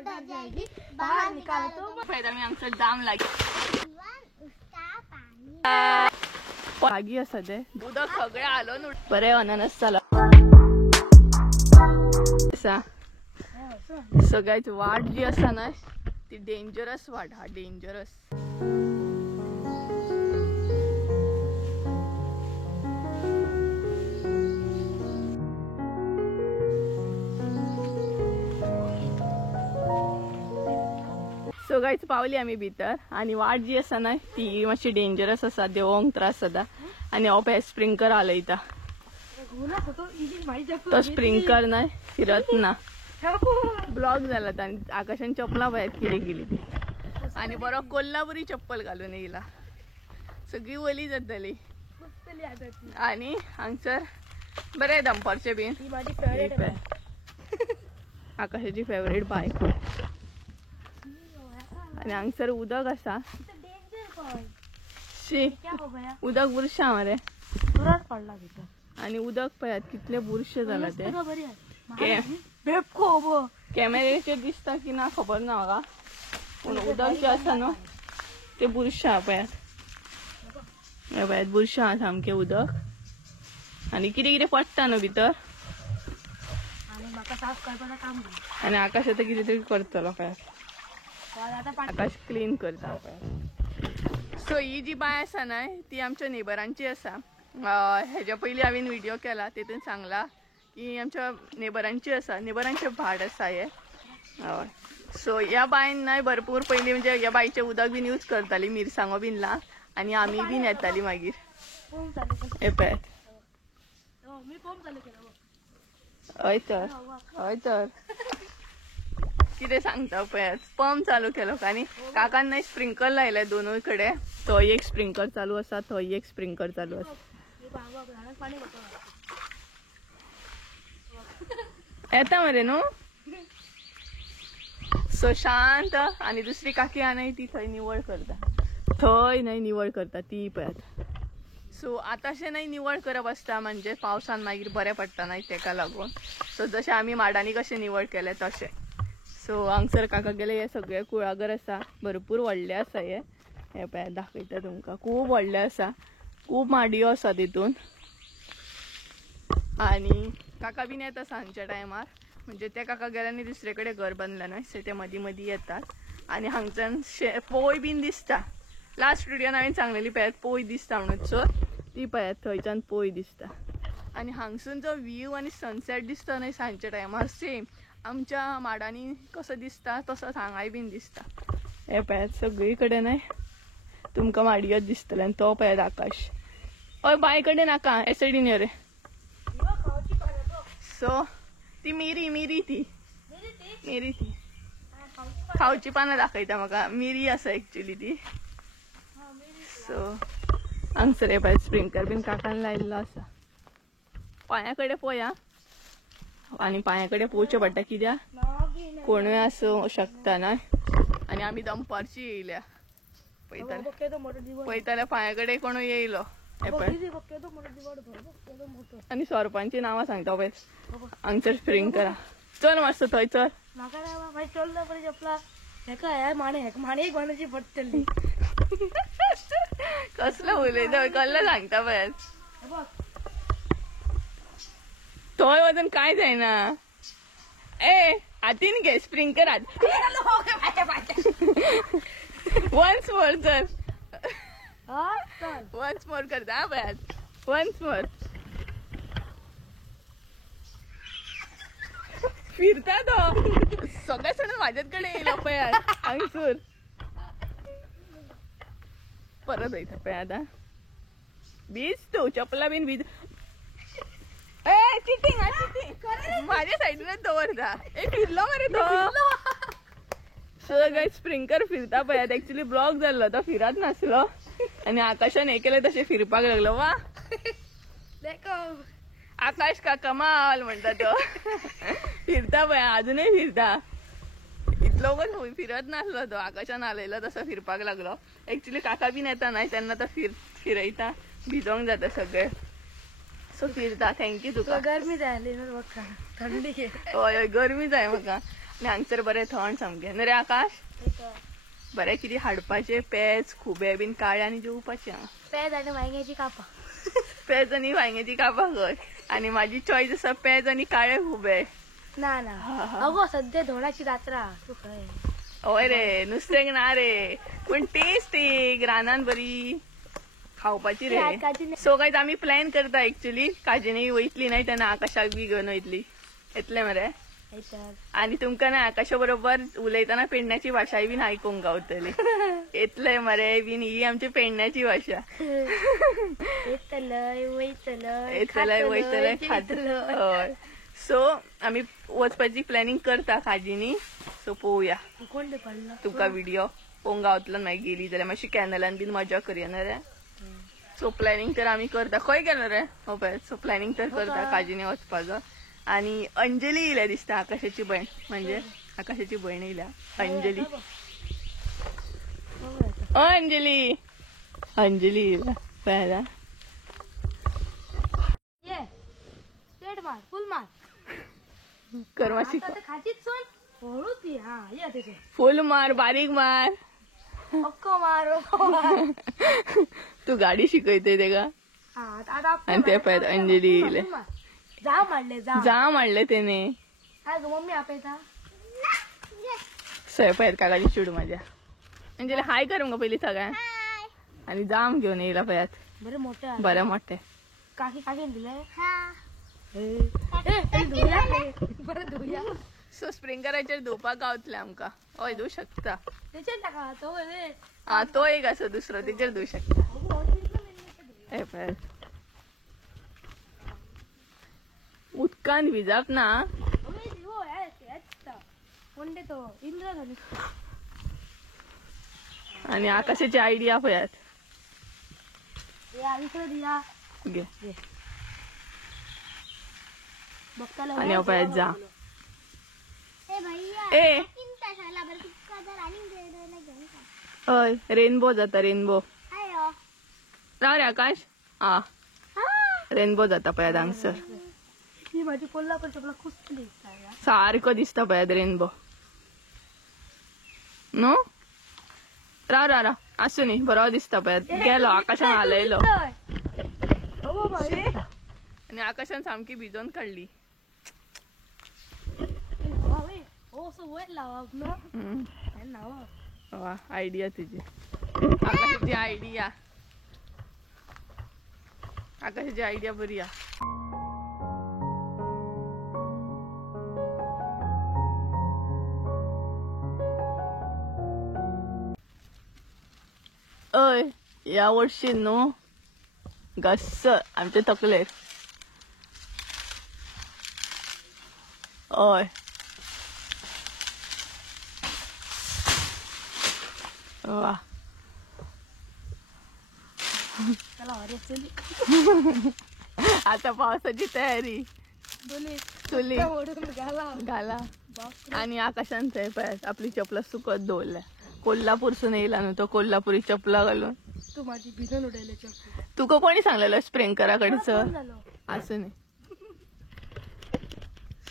उतर जाएगी, बाहर निकालो तो फायदा मी आमचं जाम लागेल पागी असं दे उदक सगळे आलो बरे अननस चला सगळ्याची वाट जी असा ना ती डेंजरस वाट हा डेंजरस सो गाइस पावली आम्ही भितर आणि वाट जी असा ना ती मातशी डेंजरस असा देवोंक त्रास जाता आणि हो स्प्रिंकर आलं इथं तो स्प्रिंकर नाही फिरत ना ब्लॉक झाला आणि आकाशान चपला बाहेर किडे गेली ती आणि बरो कोल्हापुरी चप्पल घालून येयला सगळी ओली जातली आणि हांगसर बरे दंपरचे बीन आकाशाची फेवरेट बायक आणि हांगसर उदक असा उदक बुरशा मरे आणि उदक पळयात कितले बुरशे झाला ते कॅमेरेचेर दिसता की ना खबर ना म्हाका पूण उदक जे आसा न्हू ते बुरशा पळयात पळयात बुरशा सामके उदक आणि कितें कितें पडटा न्हू भितर आणि आकाश आतां कितें तरी करतलो पळयात आकाश क्लीन करता पळयात सो ही जी बाय आसा ना ती आमच्या नेबरांची आसा हेच्या पयलीं हांवें व्हिडिओ केला तेतून सांगला की आमच्या नेबरांची आसा नेबरांचे भाड आसा हे हय सो ह्या बायन ना भरपूर पयलीं म्हणजे ह्या बायचें उदक बीन यूज करताली मिरसांगो बीन ला आनी आमी बीन येताली मागीर हे पळयात हय तर कितें सांगता पळयात पंप चालू केलो आनी काकान ना स्प्रिंकल लायले दोनूय कडेन थंय एक स्प्रिंकल चालू आसा थंय एक स्प्रिंकल चालू आसा येता मरे न्हू सो शांत आणि दुसरी काकी आहा ती थंय निवळ करता थंय नाही निवळ करता ती पळयात सो आताशें नाही निवळ करप आसता म्हणजे पावसान मागीर बरें पडटा नाही तेका लागून सो जशें आमी माडांनी कशें निवळ केलें तशें सो हांगसर काका गेले हे सगळे कुळागर आसा भरपूर व्हडले आसा हे पळयात दाखयता तुमकां खूब व्हडले आसा खूब माडयो आसा तितून आणि काका बीन येता सांजच्या टायमार म्हणजे ते काका गेल्यानी दुसरे कडेन घर बांदला न्हय सो ते मदीं मदीं येतात आणि हांगच्यान पोय बीन दिसता लास्ट व्हिडिओन हांवें सांगलेली पळयात पोय दिसता म्हणून सो ती पळयात थंयच्यान पोय दिसता आणि हांगसून जो व्यू आणि सनसेट दिसता न्हय सांजच्या टायमार सेम आमच्या माडांनी कसो दिसता तसोच हांगाय बीन दिसता हे पळयात सगळी कडेन न्हय तुमकां माडयोच दिसतले आनी तो पळयात आकाश हय बाय कडेन नाका हे सायडीन यो रे सो ती मिरी ती खावची पानां दाखयता म्हाका मिरी आसा एक्चुअली ती सो हांगसर हे पळय स्प्रिंकलर बीन काकान लायिल्लो आसा पांया कडेन पळया आनी पांया कडेन पळोवचें पडटा कित्याक कोणूय आसूं शकता ना आनी आमी दनपारची येयल्या पळयताल्या पांया कडेन कोणूय येयलो आणि सरपांची नांवां सांगता पळय हांगसर स्प्रिंकलर चल मातसो थंय चल कसलो उलयता कसलो सांगता पळय थंय वचून काय जायना ए हातीन घे स्प्रिंकलर वन्स मोर चल वन्स मोर करता पळयात वन्स मोर फिरता तो सगळे सण माझ्याच कडे येयलो पळयात हांगसूर परत वयता पळयात बीज तू चपला बीन बीज ए चिटिंग माझ्या सायडीनच दवरता ए फिरलो मरे तो सो गाइस स्प्रिंकलर फिरता पळयात एक्चुअली ब्लॉक जाल्लो तो फिरत नासलो आणि आकाशान हे केले तशें फिरपाक लागलो वा आकाश का कमाल म्हणटा तो फिरता पळय अजूनही फिरता इतलो पण फिरत नासलो तो आकाशान आलेलो तसो फिरपाक लागलो एक्चुअली काका बीन येता न्हय तेन्ना तो फिरयता भिजोंक जाता सगळे सो फिरता थँक्यू तुका गरमी जाय म्हाका थंडी हय गरमी जाय म्हाका आणि हांगसर बरें थंड सामकें न्हू रे आकाश. बरें कितें हाडपाचें पेज खुबे बीन काळे आनी जेवपाचें. पेज आनी वांयग्याची कापां. पेज आनी वांयग्याची कापां कर. आनी म्हाजी चॉयस आसा पेज आनी काळे खुबे. ना ना अगो सध्या धोणाची जात्रा तू खंय. हय रे नुस्तें ना रे पण टेस्टीक रानान बरी खावपाची रे. सो गायज आमी प्लॅन करता एक्चुअली काजीनी वयतली नाही तेन्ना आकाशाक बी घेवन वयतली येतले मरे. आणि तुमकां ना आकाशा बरोबर उलयतना पेडण्याची भाशाय बीन आयकूंक गावतली. येतले मरे बीन ही आमची पेडण्याची भाशा. येतलय वयतलय खातलय. हय सो आमी वचपाची प्लॅनिंग करता काजीनी. सो पळोवया तुका व्हिडिओ पळोवंक गावतलो मागीर गेली जाल्यार मातशी कॅनलान बीन मजा करया न्हू रे. सो प्लॅनिंग तर आमी करता. खंय गेलो रे हो पळय. सो प्लॅनिंग तर करता काजीनी वचपाचो. आणि अंजली येयल्या दिसता आकाशाची भयण म्हणजे आकाशाची भयण येयल्या अंजली. अंजली अंजली येयल्या पळयला. मार फुल मार कर मातशी खाचीच फुल मार बारीक मार. अक्को मार तू गाडी शिकयते तेका. आणि ते पळय अंजली येयले. जा मारले तेने. मम्मी आपयता सय पळय काकाची चिडू माझ्या. अंजली हाय कर मग पहिली सगळ्या. आणि जाम घेऊन येयला पळयात बरे मोठे बरे मोठे. काकी काकीन दिले. सो स्प्रिंकलराचेर धुवपाक गावतले आमकां. हय धुवू शकता. तो एक असो दुसरो तेचेर धुवू शकता. हे पळय उदकान भिजाप ना. आणि आकाशाची आयडिया पळयात. घे आणि पळयात जा. ए हय रेनबो जाता रेनबो. राव रे आकाश. हा रेनबो जाता पळयात हांगसर. ही माझी कोल्हापूर चपला कुसली सारको दिसता पळयात रेनबो नो. राव राव राव आसूं न्ही बरो दिसता पळयात. गेलो आकाशान हालयलो आणि आकाशान सामकी भिजोवन काडली. वा आयडिया तुझी. आकाशाची आयडिया आकाशाची आयडिया बरी आ. अय या वर्षी न्हू घस्स आमचे तकलेर. हय वा आता पावसाची तयारी चुली घाला. आणि आकाशान थंय पळयात आपली चपला सुकत दवरल्या. कोल्हापूरसून येयला न्हू तो कोल्हापुरी चपला घालून. तू माझी भिजून उडयले चपला. तुका कोणी सांगलेलो स्प्रिंकलराकडचं असं नाही.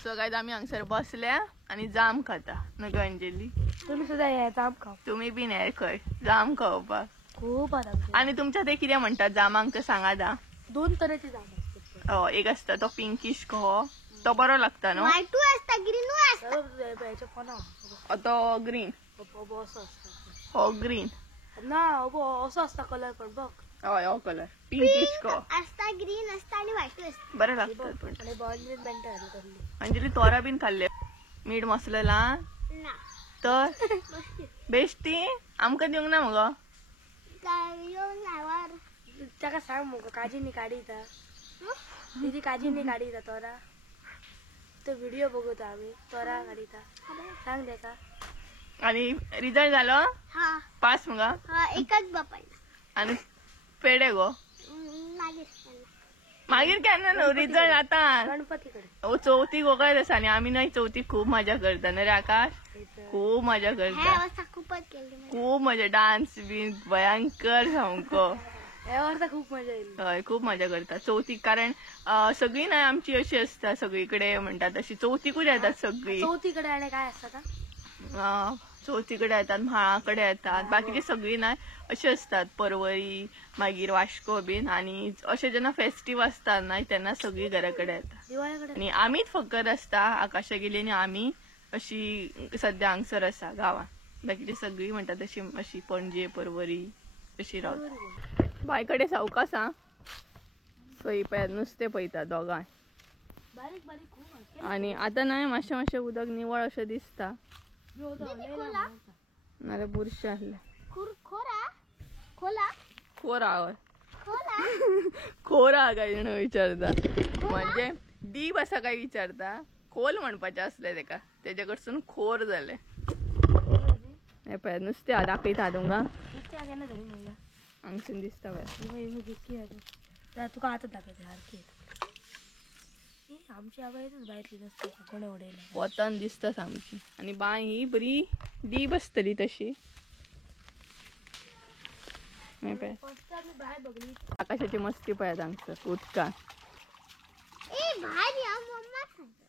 सो गायज आम्ही हांगसर बसल्या आणि जाम खाता न्हू गो अंजली. तुम्ही सुद्धा या जाम खाव. तुम्ही बी नाही खंय जाम खावपाक खूप. आणि तुमच्या ते कितें म्हणटात जामांक ते सांगा दा. 2 तरेचे जाम असतात. हो एक असता तो पिंकिश कहो तो बरो लागता न्हू. तो ग्रीन हो ग्रीन ना असो असता कलर पण बघ. हय हो कलर पिंकिश कहो असता ग्रीन असता आणि व्हाईट असता. बरें लागतात पण. अंजली तोरा बीन खाल्ले मीठ मसलेला ना तर बेश्टी आमकां दिवंक ना मगो. ताका सांग मग काजीनी काढीता तिची काजीनी काढीता तोरा. तो व्हिडिओ बघतो आम्ही तोरा काढीता. सांग तेका. आणि रिझल्ट झालो हा पास मग. हा एकच बापायला. आणि पेडे गो मागीर केन्ना न्हू रिझल्ट आता गणपतीकडे चवथीक वगळत आसा. आणि आमी न्हय चवथीक खूब मजा करता न्हू रे आकाश. खूब मजा करता खूपच केली. खूब मजा डान्स बीन भयंकर सामको. यावर तर खूप मजा येईल. हय खूप मजा करतात चवथीक. कारण सगळी नाही आमची अशी असतात सगळीकडे म्हणतात अशी चवथीकूच येतात सगळी. चौथीकडे आणि काय असतं का? चवथीकडे येतात, म्हाळाकडे येतात, बाकीची सगळी नाही अशी असतात. परवरी मागीर वास्को बीन. आणि असे जेन्ना फेस्टिव्ह असतात ना तेन्ना सगळी घराकडे येतात. दिवाळीकडे आणि आमीच फकत असता आकाशा गेली आणि आम्ही अशी सध्या हांगसर आसा गावात. बाकीची सगळी म्हणतात अशी अशी पणजे परवरी अशी रावतात. बायकडे सावकास हा सई पळय नुस्तें पळयता दोगांय. बारीक बारीक खूप असते. आणि आता नाही मातशें मातशें उदक निवळ अशें दिसता. नाल्यार बुरशें आहले. खोरा खोला खोरा हय खोला खोरा काय जाण विचारता. म्हणजे डीप असा काय विचारता. खोल म्हणपाचें असलें तेका तेजे कडसून खोर जालें. हे पळय नुस्तें हा दाखयता तुमकां. हांगसून दिसता पळय. तुका आताच दाखवते सारखी आमची आबाई येतच बाहेरली नसते कोणी उडयला. वतन दिसता सामकी. आणि बाय ही बरी डीप आसतली तशी. फर्स्ट आम्ही बाहेर बघली. आकाशाची मस्ती पळयात हांगसर उदकान. ए भारी हा मम्मा सांगतो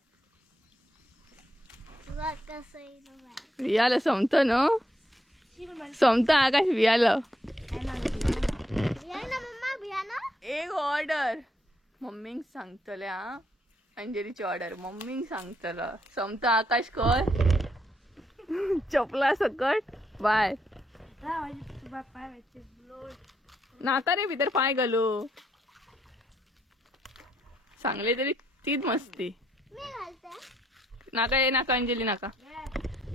तुला कसं येईल बाहेर. वियाला समतो न्हू समता आकाश वियाला. बिया ना मम्मा बिया ना. एक ऑर्डर मम्मींक सांगतले हा. अंजलीची ऑर्डर मम्मींक सांगतलं. समता आकाश कर चपला सकट बाय. नाका रे भितर पाय घालू. सांगले तरी तीच मस्ती. मी घालते. नाका ये नाका अंजली नाका.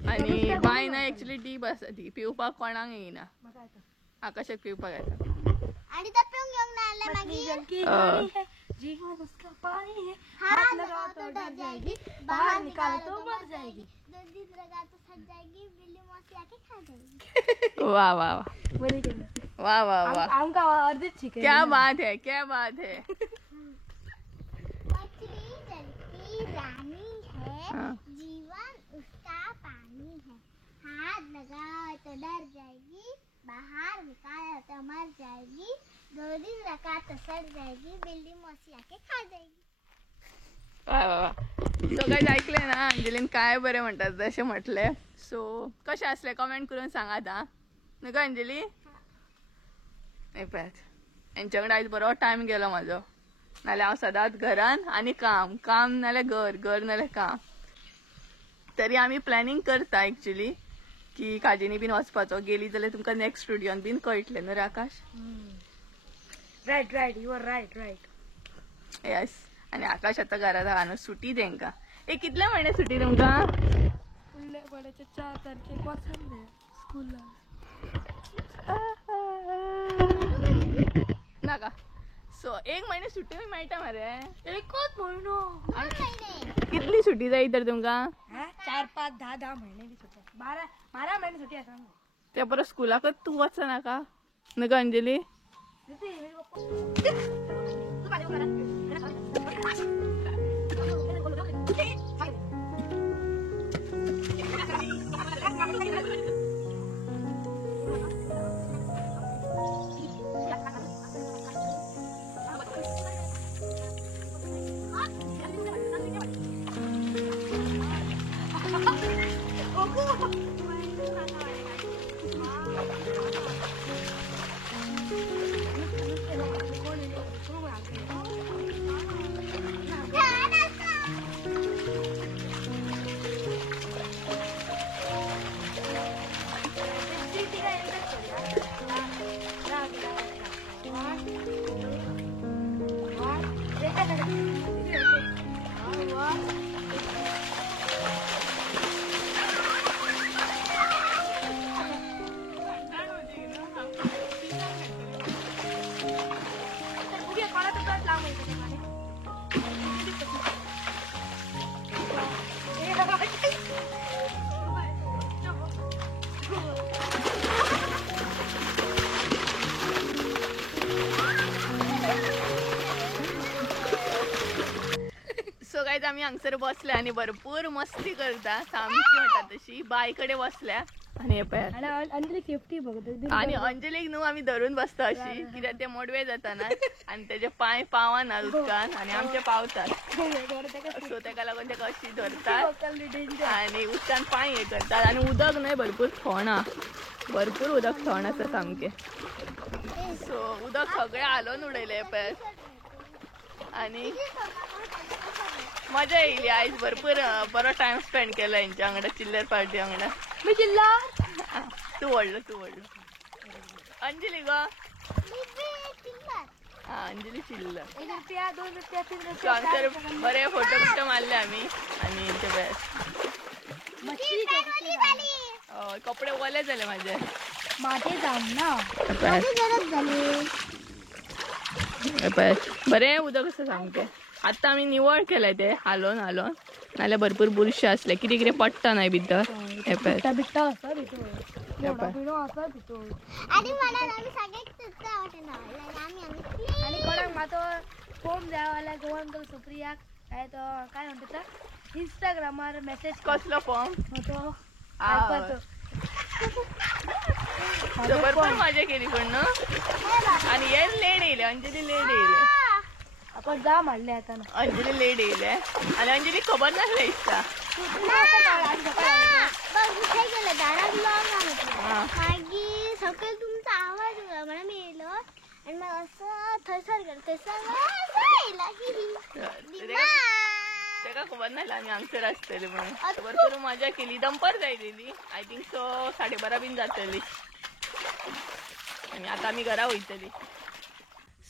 आणि बाय ना ऍक्च्युली डीप आसा ती पिवपाक कोणाक येईना. आकाशाक पिवपाक येता. आणि त्या पिऊन घेऊन नाही आले मागीर जीवन उसका पानी है हाथ लगाओ तो डर जाएगी बाहर निकालो तो मर जाएगी दो दिन लगा तो थक जाएगी बिल्ली मौसी आके खा जाएगी. वाह वाह वाह बरी केलं. वाह वाह वाह आमका अर्धीच शिकेल. क्या बात है क्या बात है. मछली जल की रानी है हाँ. जीवन उसका पानी है हाथ लगाओ तो डर जाएगी बाहर निकालो तो मर जाएगी दो दिन रखा तो सड़ जाएगी बिल्ली मौसी आके खा जाएगी. वा वा वा. सो काही ऐकले ना अंजलीन काय बरे म्हणतात जसे म्हटले. सो कसे असले कमेंट करून सांगात हा नका अंजली. नाही पाहत यांच्याकडे आयज बरो टाइम गेलो माझो. नाल्यार हांव सदांच घरान आणि काम काम नाल्यार घर घर नाल्यार काम. तरी आम्ही प्लॅनिंग करता एक्चुअली की काजीनी बीन वचपाचो. गेली जाल्यार तुमकां नेक्स्ट स्टुडियोन बीन कळटलें न्हू रे Akash. Right right you are right right. Yes. आणि आकाश आता घरात आहा न्हू सुटी तेंका. ए कितले महिने सुटी तुमकां. फुडल्या पड्याच्या 4 तारखेक वचन स्कूलला. नाका. सो 1 महिने सुटी बी मेळटा मरे. एकच म्हयनो. कितली सुटी जाय तर तुमकां. 4 5 10 10 महिने बी सुट्टी. 12 महिने सुट्टी आसा. त्या परस स्कुलाकच तू वचना नाका नका अंजली. आम्ही हांगसर बसल्या आणि भरपूर मस्ती करता सामकी म्हणतात तशी. बायकडे बसल्या आणि हे पळय आणि अंजली सेफ्टी बघतो आणि अंजलीक न्हू आम्ही धरून बसतो अशी कित्याक ते मोडवे जाताना आणि त्याचे पाय पावाना उदकान आणि आमचे पावतात सो तेका लागून तेका अशी धरतात आणि उदकान पाय हे करतात आणि उदक न्हय भरपूर भरपूर उदक थंड आसा सामके सो उदक सगळे हालोवन उडयले पळय आणि मजा येयली आयज भरपूर बरो टाइम स्पेंड केलो हेंच्या वांगडा चिल्लर पार्टी वांगडा मी जिल्हा तू व्हडलो अंजली गो हा अंजली चिल्लर 1 रुपया 2 रुपया 3 सो आमचे बरे फोटो बिटो मारले आम्ही आणि हेंचे पळय कपडे ओले झाले माझे माझे जाम ना बरे उदक असं सामके आता आम्ही निवळ केलंय ते हालोन नाल्यार भरपूर बुरशी असले किती किती पडटा नाही भितर हे पळय बिट्टा असा बिटो असा बिटो आणि मला आम्ही सगळ्यात सुद्धा आवडतं आणि कोणाक माझो फोन द्यावाला गोवन कर सुप्रिया काय तो काय म्हणतात इंस्टाग्रामवर मेसेज कसलो फॉर्म तो भरपूर मजा केली पण ना आणि हे लेट येयले अंजली लेट येयले आपण जा मारले आता ना अंजली लेट येयले आणि अंजली खबर नासले दिसता मागीर सकाळी तुमचा आवाज मला मिळलो आणि मग असं थंयसर तेका खबर नासला आम्ही हांगसर आसतले म्हणून भरपूर मजा केली दंपर जायलेली आय थिंक सो 12:30 बीन जातली आणि आता आम्ही घरा वयतली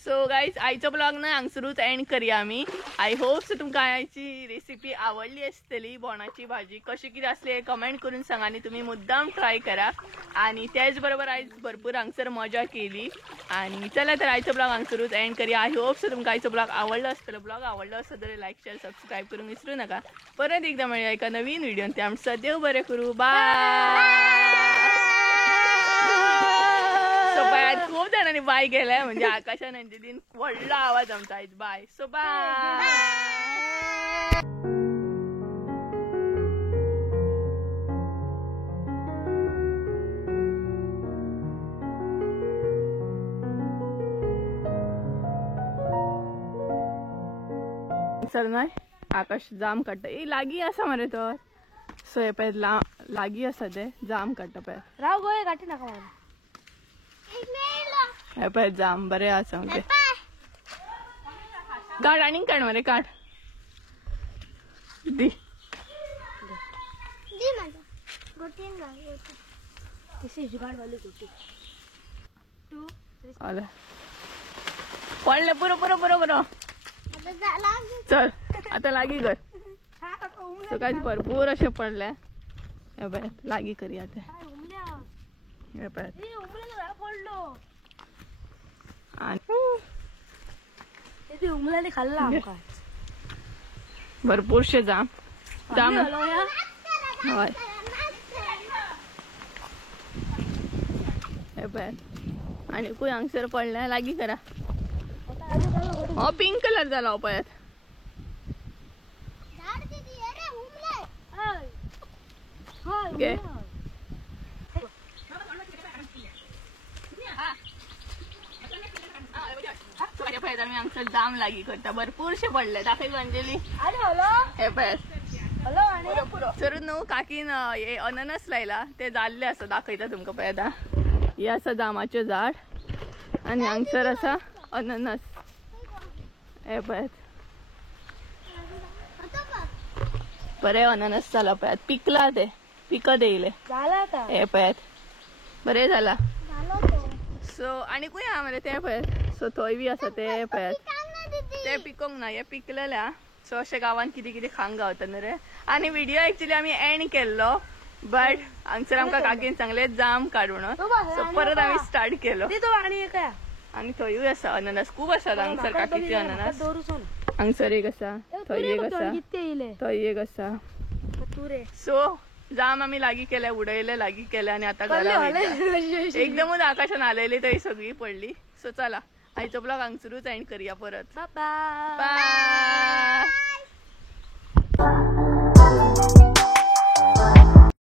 सो गाईज आयचो ब्लॉग ना हांगसरूच एंड करूया आम्ही आय होप सो तुमकां आयची रेसिपी आवडली आसतली बोणाची भाजी कशी कितें आसली कमेंट करून सांगा आणि तुम्ही मुद्दाम ट्राय करा आणि त्याच बरोबर आयज भरपूर हांगसर मजा केली आणि चला तर आयचो ब्लॉग हांगसरूच एंड करूया आय होप सो तुमकां आयचो ब्लॉग आवडलो आसतलो ब्लॉग आवडलो आसत जाल्यार लायक शेअर सबस्क्राईब करून विसरू नका परत एकदा मेळुया एका नवीन व्हिडिओन ते आमचं देव बरें करू बाय खूप जणांनी बाय केलाय म्हणजे आकाशान अंजलीन व्हडलो आवाज आमचा आयज बाय सो बाय सर नाही आकाश जाम काडटा ए लागी आसा मरे तर सो हे पळय लागी आसा ते जाम काडटा पळय राव गोय गाठी नका मला हे पळय जाम बरे आसा म्हणजे काढ आणि काढ मरे काढ दी पडले पुरो चल आता लागी कर सकाळी भरपूर असे पडले हे पळय लागी करी आता हे पळय उमलाने खाल्ला आमका भरपूरशे जाम हय हे पळय आणि खूय हांगसर पडले लागी करा हो पिंक कलर जाला हो पळयात घे आम्ही हांगसर जाम लागी करता भरपूरशे पडले दाखय अंजली हे पळय सरून न्हू काकीन हे अननस लायला ते जाल्ले आसा दाखयता तुमकां पळय आतां हे आसा जामाचें झाड आणि हांगसर आसा अननस हे पळय बरे अननस जाला पळयात पिकला ते पिकत येयले हे पळयात बरे जाला सो आणि खूय आहा मरे ते पळयात सो थंय बी आसा ते पळयात ते पिकोंक ना हे पिकलेल्या सो अशें गांवांत कितें कितें खावंक गावता न्हू रे आणि व्हिडिओ एक्चुअली आमी एंड केल्लो बट हांगसर आमकां काकीन सांगले जाम काडून सो परत आमी स्टार्ट केलो आणि थंयूय आसा अननस खूब आसात हांगसर काकीचे अननस हांगसर एक आसा थंय एक आसा थंय एक आसा सो जाम आमी लागीं केले उडयले लागीं केले आणि आता घरा वयता एकदमच आकाशान आलेली थंय सगळी पडली सो चला आयचो ब्लॉग हांगसरूच एंड करूया परत बाय